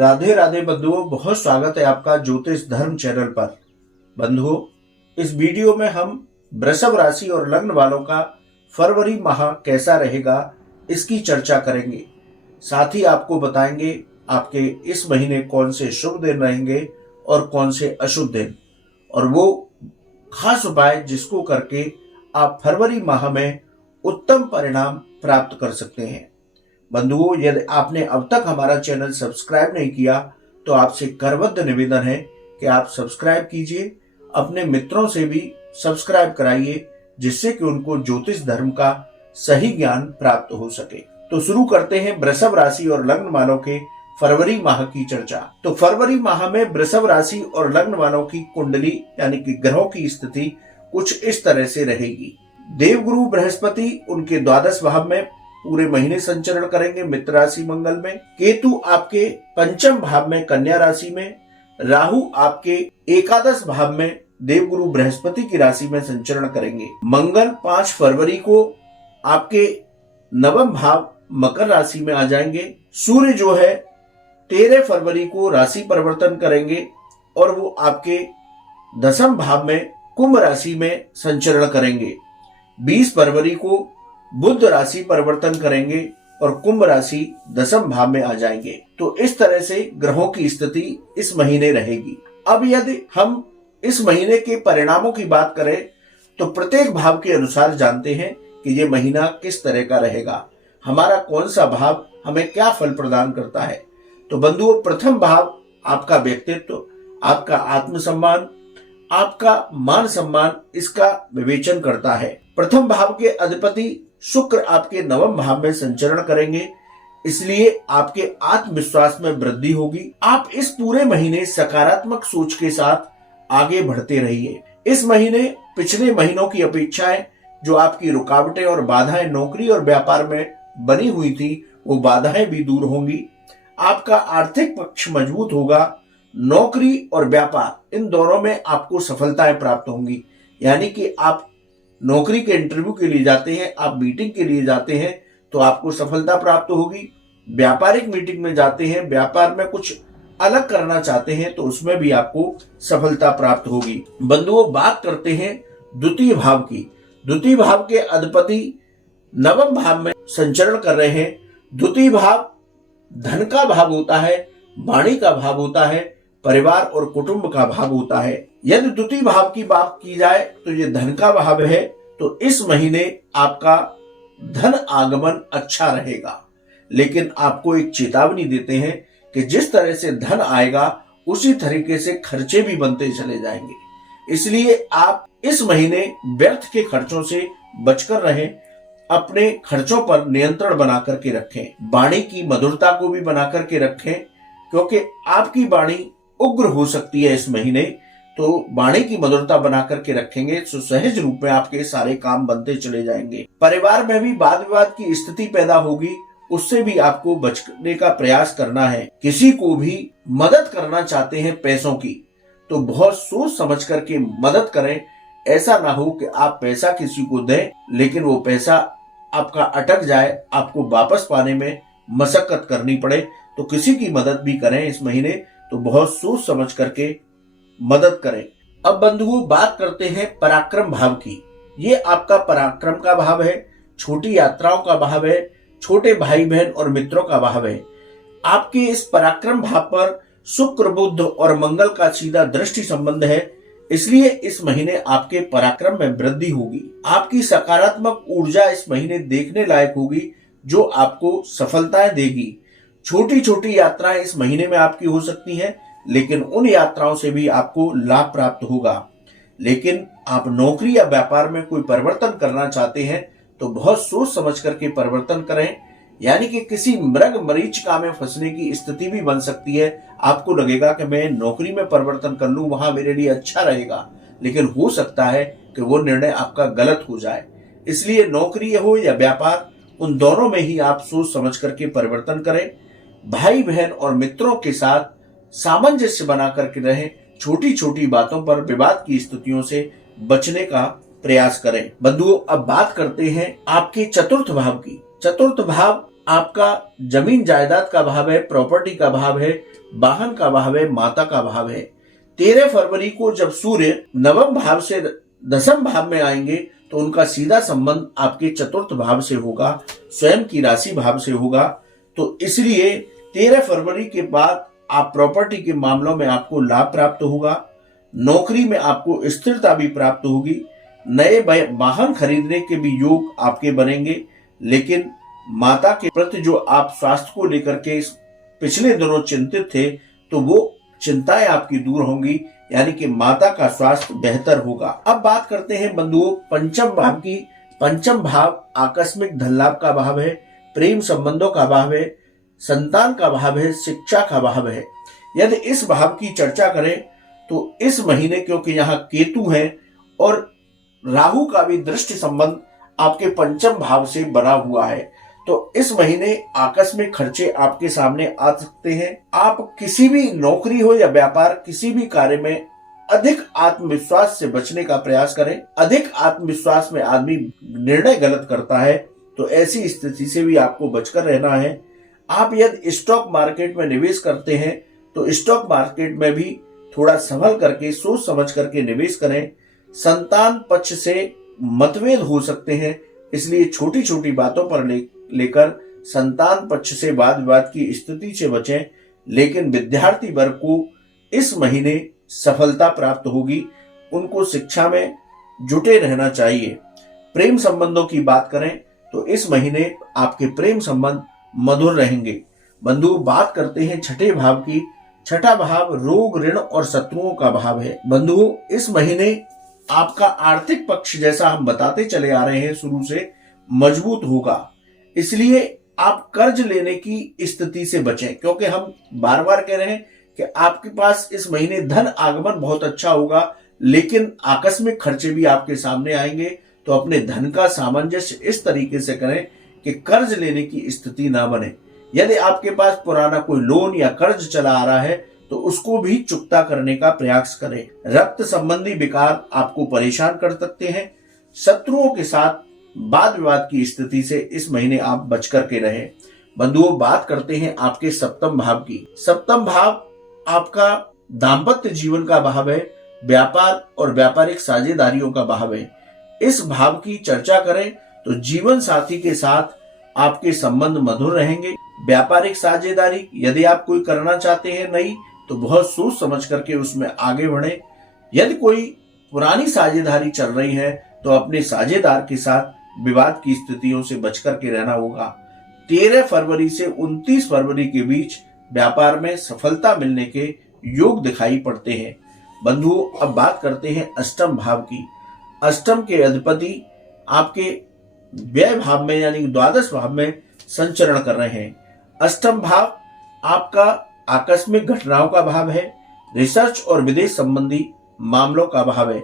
राधे राधे बंधुओं, बहुत स्वागत है आपका ज्योतिष धर्म चैनल पर। बंधुओं, इस वीडियो में हम वृषभ राशि और लग्न वालों का फरवरी माह कैसा रहेगा इसकी चर्चा करेंगे। साथ ही आपको बताएंगे आपके इस महीने कौन से शुभ दिन रहेंगे और कौन से अशुभ दिन, और वो खास उपाय जिसको करके आप फरवरी माह में उत्तम परिणाम प्राप्त कर सकते हैं। बंधुओं, यदि आपने अब तक हमारा चैनल सब्सक्राइब नहीं किया तो आपसे करबद्ध निवेदन है कि आप सब्सक्राइब कीजिए, अपने मित्रों से भी सब्सक्राइब कराइए, जिससे कि उनको ज्योतिष धर्म का सही ज्ञान प्राप्त हो सके। तो शुरू करते हैं वृषभ राशि और लग्न वालों के फरवरी माह की चर्चा। तो फरवरी माह में वृषभ राशि और लग्न वालों की कुंडली यानी कि ग्रहों की स्थिति कुछ इस तरह से रहेगी। देवगुरु बृहस्पति उनके द्वादश भाव में पूरे महीने संचरण करेंगे मित्र राशि मंगल में। केतु आपके पंचम भाव में कन्या राशि में, राहु आपके एकादश भाव में देवगुरु बृहस्पति की राशि में संचरण करेंगे। मंगल 5 फरवरी को आपके नवम भाव मकर राशि में आ जाएंगे। सूर्य जो है 13 फरवरी को राशि परिवर्तन करेंगे और वो आपके दसम भाव में कुंभ राशि में संचरण करेंगे। 20 फरवरी को बुध राशि परिवर्तन करेंगे और कुंभ राशि दसम भाव में आ जाएंगे। तो इस तरह से ग्रहों की स्थिति इस महीने रहेगी। अब यदि हम इस महीने के परिणामों की बात करें तो प्रत्येक भाव के अनुसार जानते हैं कि ये महीना किस तरह का रहेगा, हमारा कौन सा भाव हमें क्या फल प्रदान करता है। तो बंधुओं, प्रथम भाव आपका व्यक्तित्व, आपका आत्मसम्मान, आपका मान सम्मान, इसका विवेचन करता है। प्रथम भाव के अधिपति शुक्र आपके नवम भाव में संचरण करेंगे, इसलिए आपके आत्मविश्वास में वृद्धि होगी। आप इस पूरे महीने सकारात्मक सोच के साथ आगे बढ़ते रहिए। इस महीने पिछले महीनों की अपेक्षाएं, जो आपकी रुकावटें और बाधाएं नौकरी और व्यापार में बनी हुई थी, वो बाधाएं भी दूर होंगी। आपका आर्थिक पक्ष मजबूत होगा। नौकरी और व्यापार इन दोनों में आपको सफलताएं प्राप्त होंगी। यानी कि आप नौकरी के इंटरव्यू के लिए जाते हैं, आप मीटिंग के लिए जाते हैं तो आपको सफलता प्राप्त होगी। व्यापारिक मीटिंग में जाते हैं, व्यापार में कुछ अलग करना चाहते हैं तो उसमें भी आपको सफलता प्राप्त होगी। बंधुओं, बात करते हैं द्वितीय भाव की। द्वितीय भाव के अधिपति नवम भाव में संचरण कर रहे हैं। द्वितीय भाव धन का भाव होता है, वाणी का भाव होता है, परिवार और कुटुंब का भाव होता है। यदि द्वितीय भाव की बात की जाए तो ये धन का भाव है। तो इस महीने आपका धन आगमन अच्छा रहेगा, लेकिन आपको एक चेतावनी देते हैं कि जिस तरह से धन आएगा उसी तरीके से खर्चे भी बनते चले जाएंगे। इसलिए आप इस महीने व्यर्थ के खर्चों से बचकर रहें, अपने खर्चों पर नियंत्रण बना करके रखें। वाणी की मधुरता को भी बना करके रखें, क्योंकि आपकी वाणी उग्र हो सकती है इस महीने। तो वाणी की मधुरता बना करके रखेंगे तो सहज रूप में आपके सारे काम बनते चले जाएंगे। परिवार में भी वाद विवाद की स्थिति पैदा होगी, उससे भी आपको बचने का प्रयास करना है। किसी को भी मदद करना चाहते हैं पैसों की, तो बहुत सोच समझ करके मदद करें। ऐसा ना हो कि आप पैसा किसी को दें लेकिन वो पैसा आपका अटक जाए, आपको वापस पाने में मशक्कत करनी पड़े। तो किसी की मदद भी करें इस महीने तो बहुत सोच समझ करके मदद करें। अब बंधुओं, बात करते हैं पराक्रम भाव की। ये आपका पराक्रम का भाव है, छोटी यात्राओं का भाव है, छोटे भाई बहन और मित्रों का भाव है। आपके इस पराक्रम भाव पर शुक्र, बुध और मंगल का सीधा दृष्टि संबंध है, इसलिए इस महीने आपके पराक्रम में वृद्धि होगी। आपकी सकारात्मक ऊर्जा इस महीने देखने लायक होगी, जो आपको सफलताएं देगी। छोटी छोटी यात्राएं इस महीने में आपकी हो सकती हैं, लेकिन उन यात्राओं से भी आपको लाभ प्राप्त होगा। लेकिन आप नौकरी या व्यापार में कोई परिवर्तन करना चाहते हैं तो बहुत सोच समझ करके परिवर्तन करें। यानी कि किसी मृग मरीचिका में फंसने की स्थिति भी बन सकती है। आपको लगेगा कि मैं नौकरी में परिवर्तन कर लूं, वहां मेरे लिए अच्छा रहेगा, लेकिन हो सकता है कि वो निर्णय आपका गलत हो जाए। इसलिए नौकरी हो या व्यापार, उन दोनों में ही आप सोच समझ करके परिवर्तन करें। भाई बहन और मित्रों के साथ सामंजस्य बना करके रहें। छोटी छोटी बातों पर विवाद की स्थितियों से बचने का प्रयास करें। बंधुओं, अब बात करते हैं आपके चतुर्थ भाव की। चतुर्थ भाव आपका जमीन जायदाद का भाव है, प्रॉपर्टी का भाव है, वाहन का भाव है, माता का भाव है। 13 फरवरी को जब सूर्य नवम भाव से दसम भाव में आएंगे तो उनका सीधा संबंध आपके चतुर्थ भाव से होगा, स्वयं की राशि भाव से होगा। तो इसलिए 13 फरवरी के बाद आप प्रॉपर्टी के मामलों में आपको लाभ प्राप्त होगा, नौकरी में आपको स्थिरता भी प्राप्त होगी, नए वाहन खरीदने के भी योग आपके बनेंगे। लेकिन माता के प्रति जो आप स्वास्थ्य को लेकर के पिछले दिनों चिंतित थे, तो वो चिंताएं आपकी दूर होंगी, यानी कि माता का स्वास्थ्य बेहतर होगा। अब बात करते हैं बंधुओं पंचम भाव की। पंचम भाव आकस्मिक धन लाभ का भाव है, प्रेम संबंधों का भाव है, संतान का भाव है, शिक्षा का भाव है। यदि इस भाव की चर्चा करें तो इस महीने, क्योंकि यहाँ केतु है और राहु का भी दृष्टि संबंध आपके पंचम भाव से बना हुआ है, तो इस महीने आकस्मिक खर्चे आपके सामने आ सकते हैं। आप किसी भी नौकरी हो या व्यापार, किसी भी कार्य में अधिक आत्मविश्वास से बचने का प्रयास करें। अधिक आत्मविश्वास में आदमी निर्णय गलत करता है, तो ऐसी स्थिति से भी आपको बचकर रहना है। आप यदि स्टॉक मार्केट में निवेश करते हैं तो स्टॉक मार्केट में भी थोड़ा संभल करके, सोच समझ करके निवेश करें। संतान पक्ष से मतभेद हो सकते हैं, इसलिए छोटी छोटी बातों पर लेकर संतान पक्ष से वाद विवाद की स्थिति से बचें। लेकिन विद्यार्थी वर्ग को इस महीने सफलता प्राप्त होगी, उनको शिक्षा में जुटे रहना चाहिए। प्रेम संबंधों की बात करें तो इस महीने आपके प्रेम संबंध मधुर रहेंगे। बंधु बात करते हैं छठे भाव की। छठा भाव रोग, ऋण और शत्रुओं का भाव है। बंधु इस महीने आपका आर्थिक पक्ष, जैसा हम बताते चले आ रहे हैं शुरू से, मजबूत होगा। इसलिए आप कर्ज लेने की स्थिति से बचें, क्योंकि हम बार बार कह रहे हैं कि आपके पास इस महीने धन आगमन बहुत अच्छा होगा, लेकिन आकस्मिक खर्चे भी आपके सामने आएंगे। तो अपने धन का सामंजस्य इस तरीके से करें कि कर्ज लेने की स्थिति ना बने। यदि आपके पास पुराना कोई लोन या कर्ज चला आ रहा है तो उसको भी चुकता करने का प्रयास करें। रक्त संबंधी विकार आपको परेशान कर सकते हैं। शत्रुओं के साथ वाद विवाद की स्थिति से इस महीने आप बच करके रहें। बंधुओं बात करते हैं आपके सप्तम भाव की। सप्तम भाव आपका दाम्पत्य जीवन का भाव है, व्यापार और व्यापारिक साझेदारियों का भाव है। इस भाव की चर्चा करें तो जीवन साथी के साथ आपके संबंध मधुर रहेंगे। व्यापारिक साझेदारी यदि आप कोई करना चाहते हैं नई, तो बहुत सोच समझ करके उसमें आगे बढ़े। यदि कोई पुरानी साझेदारी चल रही है तो अपने साझेदार के साथ विवाद की स्थितियों से बच करके रहना होगा। 13 फरवरी से 29 फरवरी के बीच व्यापार में सफलता मिलने के योग दिखाई पड़ते हैं। बंधुओं अब बात करते हैं अष्टम भाव की। अष्टम के अधिपति आपके व्यय भाव में यानी द्वादश भाव में संचरण कर रहे हैं। अष्टम भाव आपका आकस्मिक घटनाओं का भाव है, रिसर्च और विदेश संबंधी मामलों का भाव है।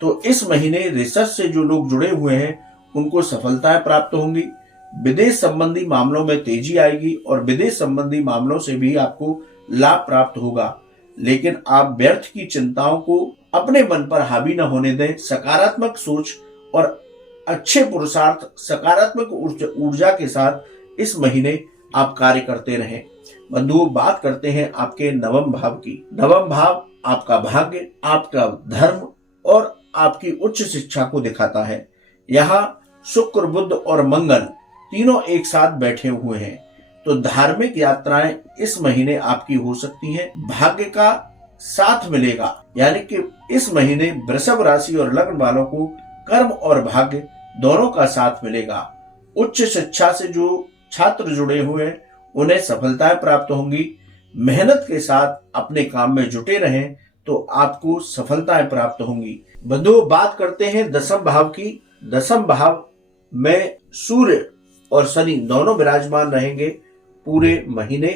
तो इस महीने रिसर्च से जो लोग जुड़े हुए हैं उनको सफलताएं प्राप्त होंगी। विदेश संबंधी मामलों में तेजी आएगी और विदेश संबंधी मामलों से भी आपको लाभ प्राप्त होगा। लेकिन आप व्यर्थ की चिंताओं को अपने मन पर हावी न होने दें। सकारात्मक सोच और अच्छे पुरुषार्थ, सकारात्मक ऊर्जा के साथ इस महीने आप कार्य करते रहें। बंधुओं बात करते हैं आपके नवम भाव की। नवम भाव आपका भाग्य, आपका धर्म और आपकी उच्च शिक्षा को दिखाता है। यहाँ शुक्र, बुध और मंगल तीनों एक साथ बैठे हुए हैं, तो धार्मिक यात्राएं इस महीने आपकी हो सकती हैं। भाग्य का साथ मिलेगा, यानी कि इस महीने वृषभ राशि और लग्न वालों को कर्म और भाग्य दोनों का साथ मिलेगा। उच्च शिक्षा से जो छात्र जुड़े हुए हैं उन्हें सफलताएं प्राप्त होंगी। मेहनत के साथ अपने काम में जुटे रहें तो आपको सफलताएं प्राप्त होंगी। बंधुओं बात करते हैं दसम भाव की। दसम भाव में सूर्य और शनि दोनों विराजमान रहेंगे पूरे महीने,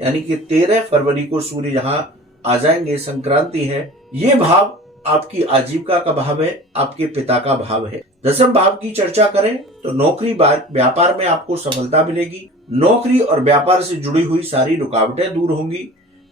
यानी कि 13 फरवरी को सूर्य यहाँ आ जाएंगे, संक्रांति है। ये भाव आपकी आजीविका का भाव है, आपके पिता का भाव है। दसम भाव की चर्चा करें तो नौकरी व्यापार में आपको सफलता मिलेगी। नौकरी और व्यापार से जुड़ी हुई सारी रुकावटें दूर होंगी।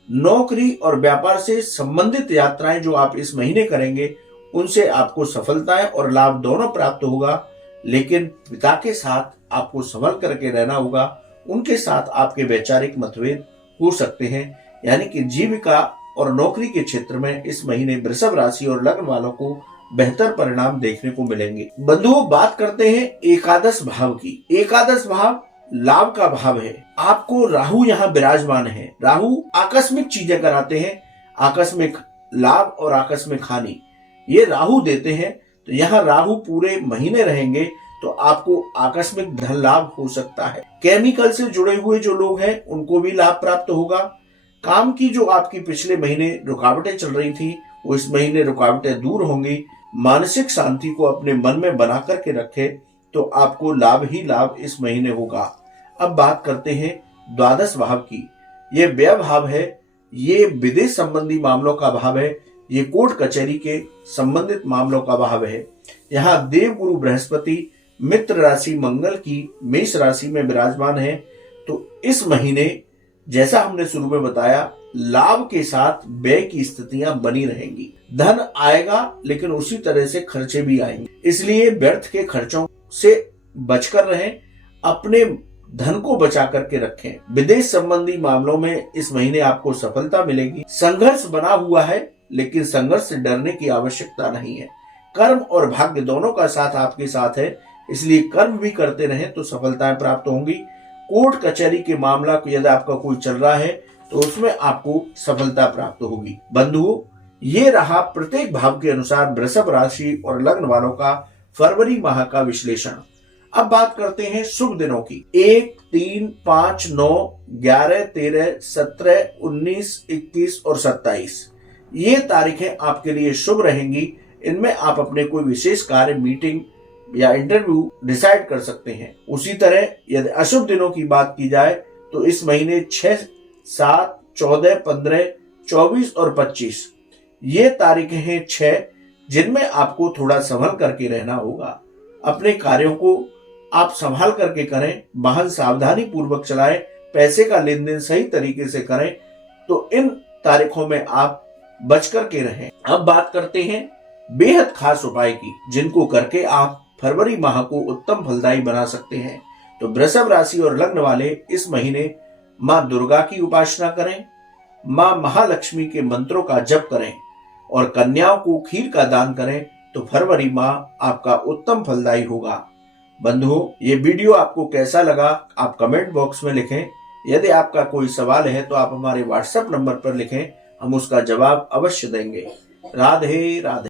नौकरी और व्यापार से संबंधित यात्राएं जो आप इस महीने करेंगे उनसे आपको सफलताएं और लाभ दोनों प्राप्त होगा। लेकिन पिता के साथ आपको संभल करके रहना होगा, उनके साथ आपके वैचारिक मतभेद हो सकते हैं, यानी कि जीविका और नौकरी के क्षेत्र में इस महीने वृषभ राशि और लग्न वालों को बेहतर परिणाम देखने को मिलेंगे। बंधुओं, बात करते हैं एकादश भाव की। एकादश भाव लाभ का भाव है। आपको राहु यहाँ विराजमान है। राहु आकस्मिक चीजें कराते हैं, आकस्मिक लाभ और आकस्मिक हानि ये राहु देते हैं। तो यहाँ राहु पूरे महीने रहेंगे तो आपको आकस्मिक धन लाभ हो सकता है। केमिकल से जुड़े हुए जो लोग हैं उनको भी लाभ प्राप्त होगा। काम की जो आपकी पिछले महीने रुकावटें चल रही थी वो इस महीने रुकावटें दूर होंगी। मानसिक शांति को अपने मन में बना करके रखे तो आपको लाभ ही लाभ इस महीने होगा। अब बात करते हैं द्वादश भाव की। ये व्यय भाव है, ये विदेश संबंधी मामलों का भाव है, ये कोर्ट कचहरी के संबंधित मामलों का भाव है। यहाँ देवगुरु बृहस्पति मित्र राशि मंगल की मेष राशि में विराजमान है। तो इस महीने जैसा हमने शुरू में बताया लाभ के साथ व्यय की स्थितियां बनी रहेंगी। धन आएगा लेकिन उसी तरह से खर्चे भी आएंगे, इसलिए व्यर्थ के खर्चों से बचकर रहें, अपने धन को बचा करके रखें। विदेश संबंधी मामलों में इस महीने आपको सफलता मिलेगी। संघर्ष बना हुआ है लेकिन संघर्ष से डरने की आवश्यकता नहीं है। कर्म और भाग्य दोनों का साथ आपके साथ है, इसलिए कर्म भी करते रहें तो सफलताएं प्राप्त होंगी। कोर्ट कचहरी के मामला यदि आपका कोई चल रहा है तो उसमें आपको सफलता प्राप्त होगी। बंधुओं, ये रहा प्रत्येक भाव के अनुसार वृषभ राशि और लग्न वालों का फरवरी माह का विश्लेषण। अब बात करते हैं शुभ दिनों की। 1, 3, 5, 9, 11, 13, 17, 19, 21 और 27 ये तारीखें आपके लिए शुभ रहेंगी। इनमें आप अपने कोई विशेष कार्य, मीटिंग या इंटरव्यू डिसाइड कर सकते हैं। उसी तरह यदि अशुभ दिनों की बात की जाए तो इस महीने 6, 7, 14, 15, 24 और 25 ये तारीखें हैं 6 जिनमें आपको थोड़ा संभल करके रहना होगा। अपने कार्यों को आप संभाल करके करें, वाहन सावधानी पूर्वक चलाएं, पैसे का लेन देन सही तरीके से करें। तो इन तारीखों में आप बच करके रहें। अब बात करते हैं बेहद खास उपाय की जिनको करके आप फरवरी माह को उत्तम फलदायी बना सकते हैं। तो वृषभ राशि और लग्न वाले इस महीने मां दुर्गा की उपासना करें, मां महालक्ष्मी के मंत्रों का जप करें और कन्याओं को खीर का दान करें तो फरवरी माह आपका उत्तम फलदायी होगा। बंधुओं, ये वीडियो आपको कैसा लगा आप कमेंट बॉक्स में लिखें। यदि आपका कोई सवाल है तो आप हमारे व्हाट्सएप नंबर पर लिखें, हम उसका जवाब अवश्य देंगे। राधे राधे।